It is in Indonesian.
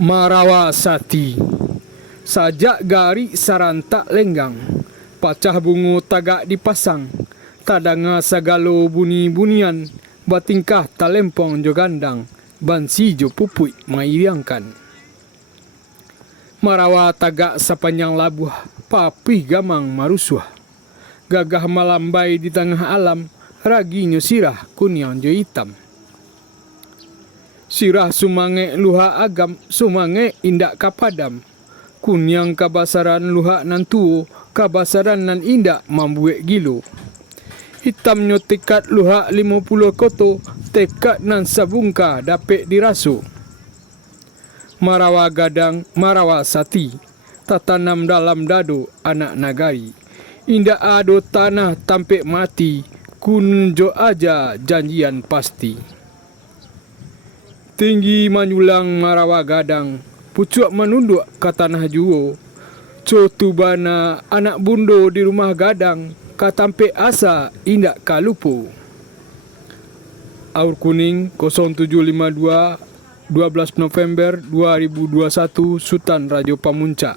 Marawasati sajak gari sarantak lenggang, pacah bungo tagak dipasang, tadanga sagalo buni-bunian, batingkah talempong jo gandang, bansi jo pupui mairiangkan. Marawa tagak sapanjang labuh, papih gamang marusuh, gagah malambai di tengah alam, raginyo sirah kuniang jo hitam. Sirah sumange luha agam, sumange indak kapadam, kuniang kabasaran luha nan tuo, kabasaran nan indak mambuek gilo. Hitamnyo tekat luha 50 koto, tekat nan sabungka dapet diraso. Marawa gadang, marawasati, tatanam dalam dado anak nagari. Indak ado tanah tampek mati, kunjo aja janjian pasti. Tinggi manyulang marawa gadang, pucuk menunduk ke tanah juo. Cotubana anak bundo di rumah gadang, katampe asa indak kalupo. Aur Kuning 0752 12 November 2021, Sutan Radio Pamuncak.